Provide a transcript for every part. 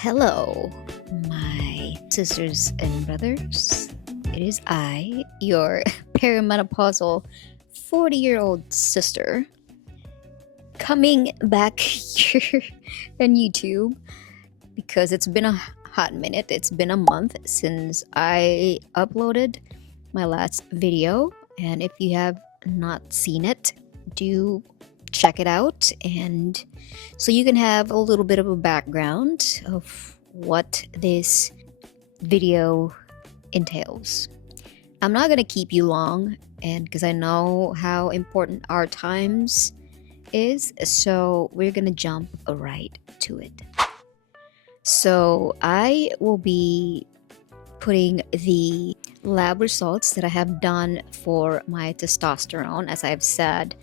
Hello, my sisters and brothers. It is I, your perimenopausal 40-year-old sister, coming back here on YouTube because it's been a hot minute. It's been a month since I uploaded my last video, and if you have not seen it, do check it out, and so you can have a little bit of a background of what this video entails. I'm not going to keep you long, and because I know how important our times is, so we're going to jump right to it. So I will be putting the lab results that I have done for my testosterone, as I've said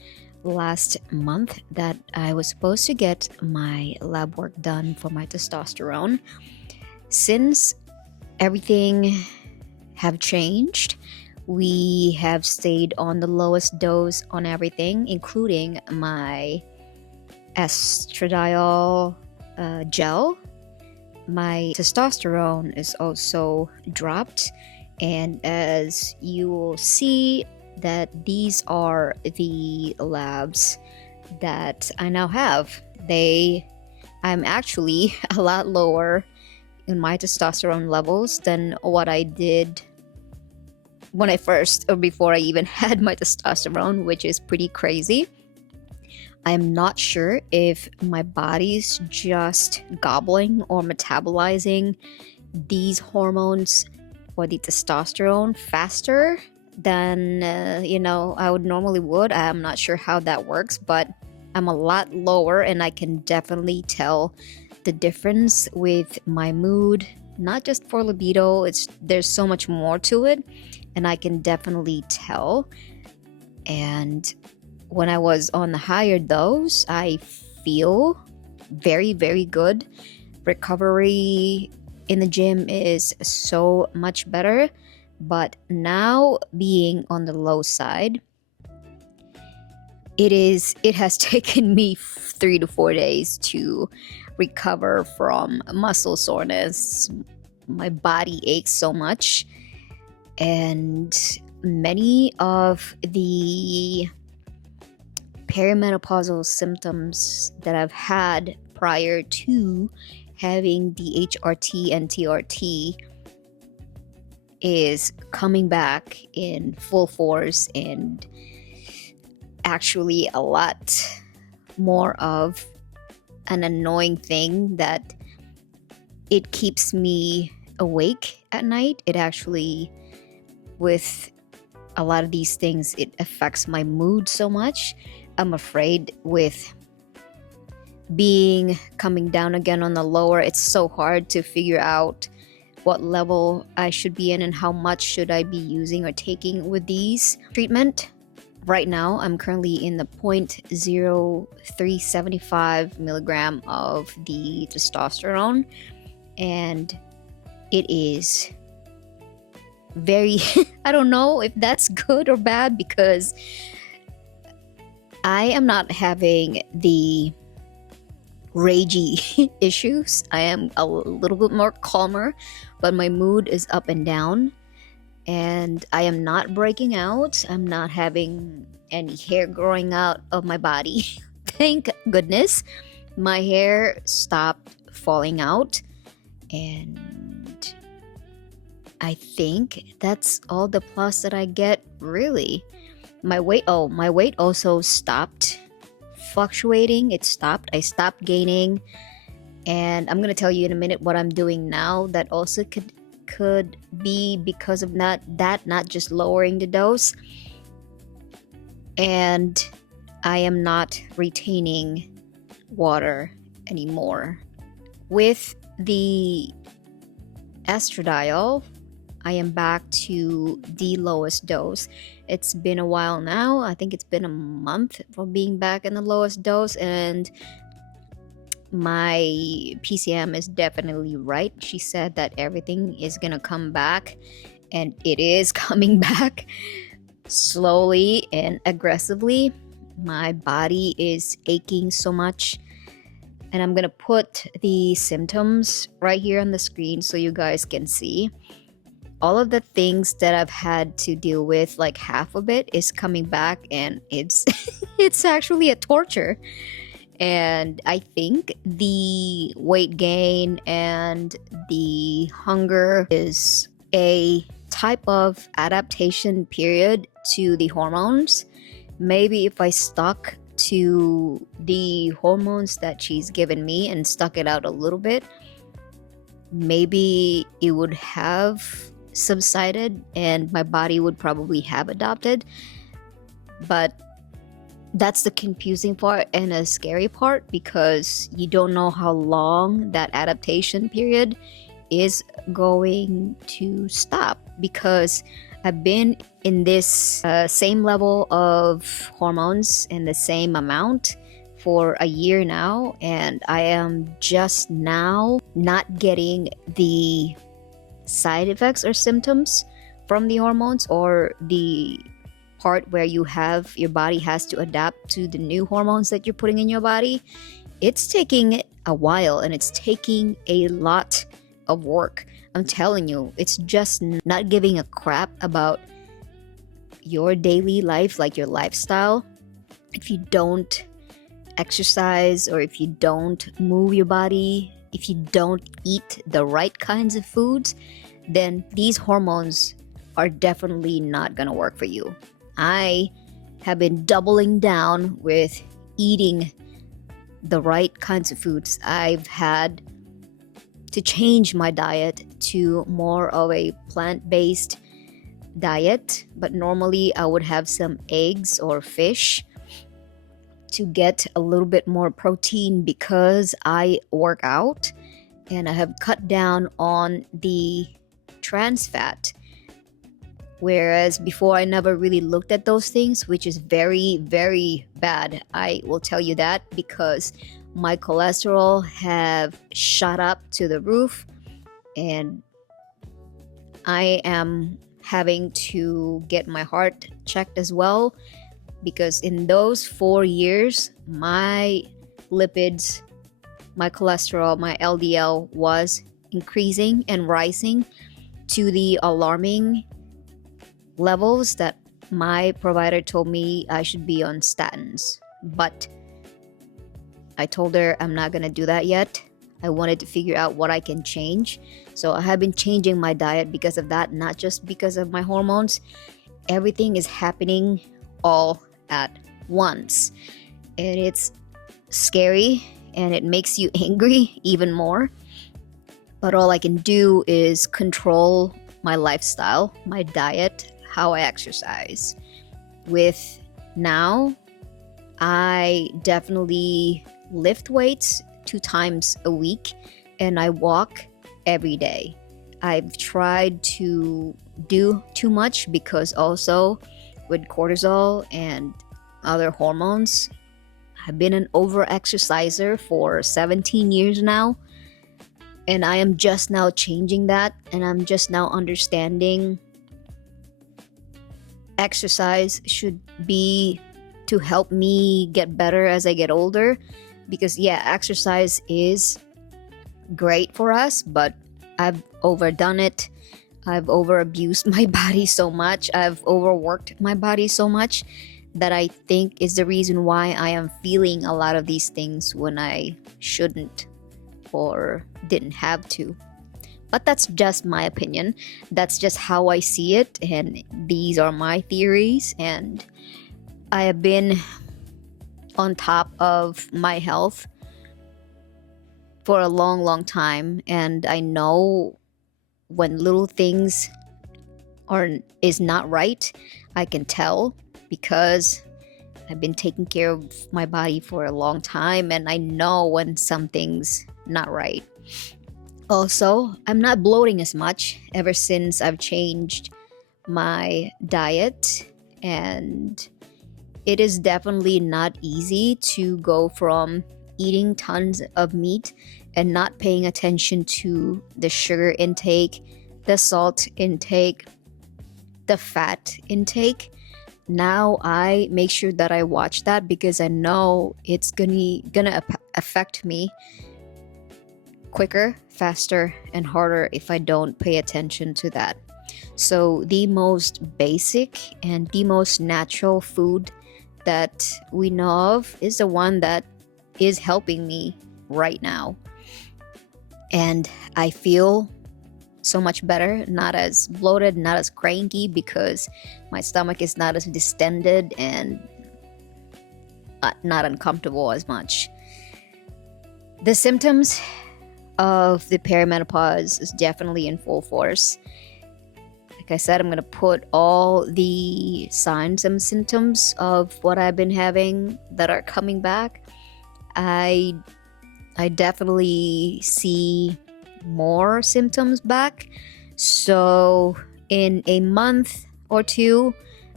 last month that I was supposed to get my lab work done for my testosterone. Since everything have changed, we have stayed on the lowest dose on everything, including my estradiol gel. My testosterone is also dropped, and as you will see, that these are the labs that I now have. I'm actually a lot lower in my testosterone levels than what I did when I first, or before I even had my testosterone, which is pretty crazy. I'm not sure if my body's just gobbling or metabolizing these hormones or the testosterone faster than I would normally would. I'm not sure how that works, but I'm a lot lower, and I can definitely tell the difference with my mood, not just for libido. There's so much more to it, and I can definitely tell. And when I was on the higher dose, I feel very, very good. Recovery in the gym is so much better. But now, being on the low side, it has taken me 3 to 4 days to recover from muscle soreness. My body aches so much, and many of the perimenopausal symptoms that I've had prior to having the HRT and TRT is coming back in full force, and actually a lot more of an annoying thing that it keeps me awake at night. It actually, with a lot of these things, it affects my mood so much. I'm afraid with coming down again on the lower, it's so hard to figure out what level I should be in and how much should I be using or taking with these treatment. Right now, I'm currently in the 0.0375 milligram of the testosterone, and it is very, I don't know if that's good or bad, because I am not having the ragey issues. I am a little bit more calmer, but my mood is up and down, and I am not breaking out. I'm not having any hair growing out of my body. Thank goodness. My hair stopped falling out, and I think that's all the plus that I get, really. My weight also stopped fluctuating. It stopped. I stopped gaining, and I'm gonna tell you in a minute what I'm doing now that also could be because of not just lowering the dose. And I am not retaining water anymore. With the estradiol, I am back to the lowest dose. It's been a while now. I think it's been a month from being back in the lowest dose, and my PCM is definitely right. She said that everything is gonna come back, and it is coming back slowly and aggressively. My body is aching so much, And I'm gonna put the symptoms right here on the screen so you guys can see. All of the things that I've had to deal with, like half of it is coming back, and it's it's actually a torture. And I think the weight gain and the hunger is a type of adaptation period to the hormones. Maybe if I stuck to the hormones that she's given me and stuck it out a little bit, maybe it would have subsided and my body would probably have adopted. But that's the confusing part and a scary part, because you don't know how long that adaptation period is going to stop, because I've been in this same level of hormones in the same amount for a year now, and I am just now not getting the side effects or symptoms from the hormones, or the part where your body has to adapt to the new hormones that you're putting in your body. It's taking a while, and it's taking a lot of work. I'm telling you, it's just not giving a crap about your daily life, like your lifestyle. If you don't exercise, or if you don't move your body, if you don't eat the right kinds of foods, then these hormones are definitely not gonna work for you. I have been doubling down with eating the right kinds of foods. I've had to change my diet to more of a plant-based diet, but normally I would have some eggs or fish to get a little bit more protein because I work out, and I have cut down on the trans fat. Whereas before, I never really looked at those things, which is very, very bad. I will tell you that, because my cholesterol have shot up to the roof, and I am having to get my heart checked as well, because in those 4 years, my lipids, my cholesterol, my LDL was increasing and rising to the alarming levels that my provider told me I should be on statins. But I told her I'm not gonna do that yet. I wanted to figure out what I can change. So I have been changing my diet because of that, not just because of my hormones. Everything is happening all at once, and it's scary, and it makes you angry even more. But all I can do is control my lifestyle, my diet, how I exercise. With now, I definitely lift weights 2 times a week, and I walk every day. I've tried to do too much, because also with cortisol and other hormones, I've been an over-exerciser for 17 years now, and I am just now changing that, and I'm just now understanding exercise should be to help me get better as I get older. Because yeah, exercise is great for us, but I've overdone it. I've over abused my body so much. I've overworked my body so much that I think is the reason why I am feeling a lot of these things when I shouldn't or didn't have to. But that's just my opinion. That's just how I see it, and these are my theories. And I have been on top of my health for a long, long time, and I know when little things is not right. I can tell, because I've been taking care of my body for a long time, and I know when something's not right. Also, I'm not bloating as much ever since I've changed my diet, and it is definitely not easy to go from eating tons of meat and not paying attention to the sugar intake, the salt intake, the fat intake, now I make sure that I watch that because I know it's gonna affect me quicker, faster, and harder if I don't pay attention to that. So the most basic and the most natural food that we know of is the one that is helping me right now. And I feel so much better, not as bloated, not as cranky, because my stomach is not as distended and not uncomfortable as much. The symptoms of the perimenopause is definitely in full force. Like I said, I'm going to put all the signs and symptoms of what I've been having that are coming back. I definitely see more symptoms back. So in a month or two,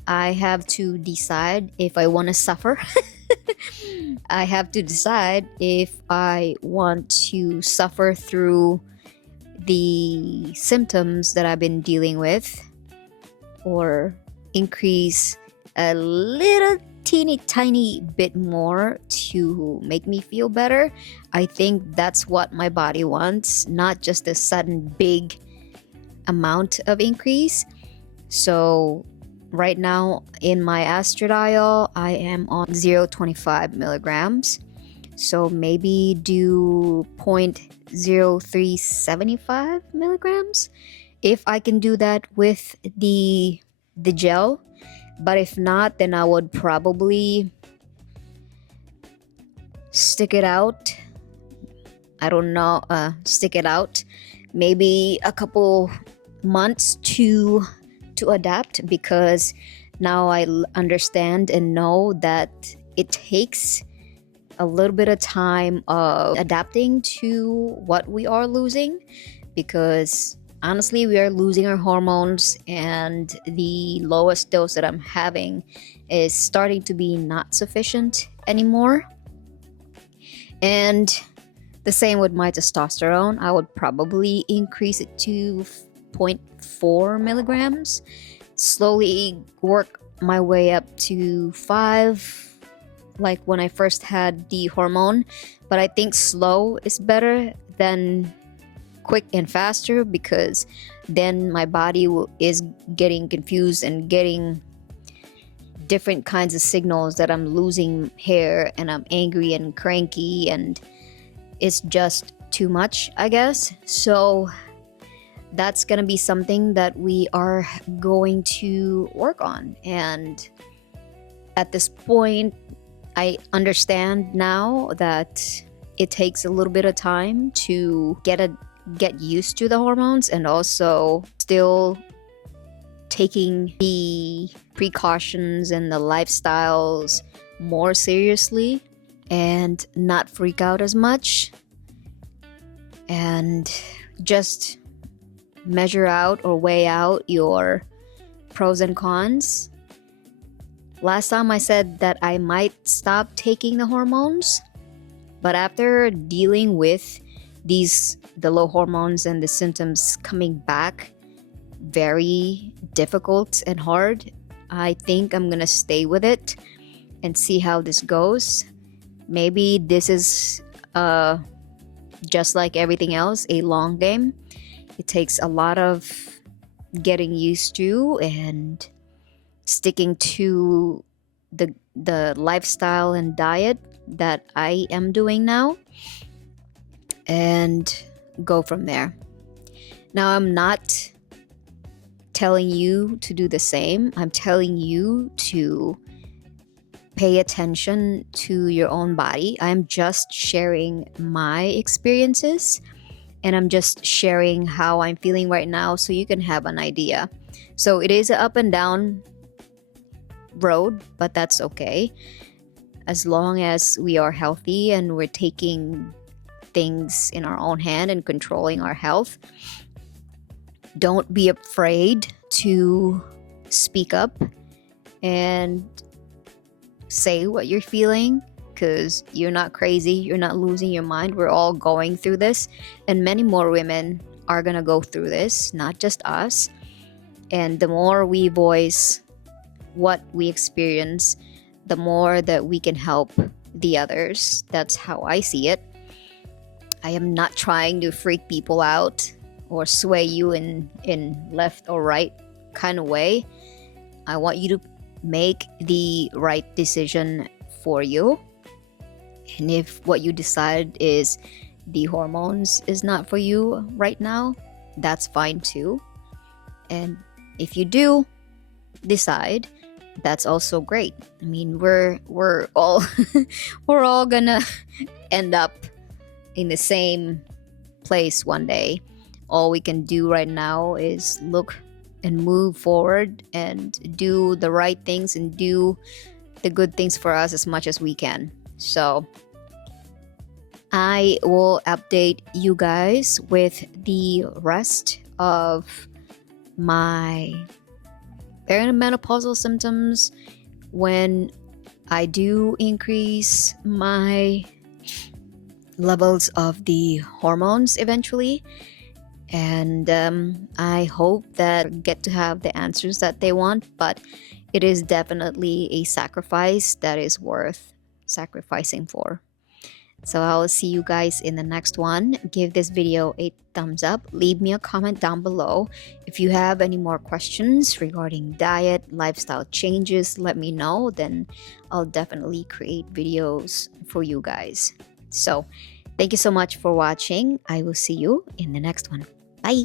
I have to decide if I want to suffer. I have to decide if I want to suffer through the symptoms that I've been dealing with, or increase a little teeny tiny bit more to make me feel better. I think that's what my body wants, not just a sudden big amount of increase. So right now in my estradiol, I am on 0.25 milligrams. So maybe do 0.0375 milligrams if I can do that with the gel. But if not, then I would probably stick it out. I don't know, stick it out maybe a couple months to adapt, because now I understand and know that it takes a little bit of time of adapting to what we are losing, because honestly, we are losing our hormones, and the lowest dose that I'm having is starting to be not sufficient anymore. And the same with my testosterone. I would probably increase it to 0.4 milligrams, slowly work my way up to 5, like when I first had the hormone. But I think slow is better than quick and faster, because then my body is getting confused and getting different kinds of signals that I'm losing hair and I'm angry and cranky, and it's just too much, I guess. So that's gonna be something that we are going to work on. And at this point, I understand now that it takes a little bit of time to get used to the hormones, and also still taking the precautions and the lifestyles more seriously, and not freak out as much, and just measure out or weigh out your pros and cons. Last time I said that I might stop taking the hormones, but after dealing with the low hormones and the symptoms coming back very difficult and hard, I think I'm gonna stay with it and see how this goes. Maybe this is just like everything else, a long game. It takes a lot of getting used to and sticking to the lifestyle and diet that I am doing now, and go from there. Now, I'm not telling you to do the same. I'm telling you to pay attention to your own body. I'm just sharing my experiences, and I'm just sharing how I'm feeling right now so you can have an idea. So it is an up and down road, but that's okay. As long as we are healthy and we're taking things in our own hand and controlling our health, don't be afraid to speak up and say what you're feeling, because you're not crazy, you're not losing your mind. We're all going through this, and many more women are gonna go through this, not just us. And the more we voice what we experience, the more that we can help the others. That's how I see it. I am not trying to freak people out or sway you in left or right kind of way. I want you to make the right decision for you. And if what you decide is the hormones is not for you right now, that's fine too. And if you do decide, that's also great. I mean, we're all we're all gonna end up in the same place one day. All we can do right now is look and move forward and do the right things and do the good things for us as much as we can. So I will update you guys with the rest of my perimenopausal symptoms when I do increase my levels of the hormones eventually. And I hope that get to have the answers that they want, but it is definitely a sacrifice that is worth sacrificing for. So I will see you guys in the next one. Give this video a thumbs up. Leave me a comment down below. If you have any more questions regarding diet, lifestyle changes, let me know. Then I'll definitely create videos for you guys. So thank you so much for watching. I will see you in the next one. Bye.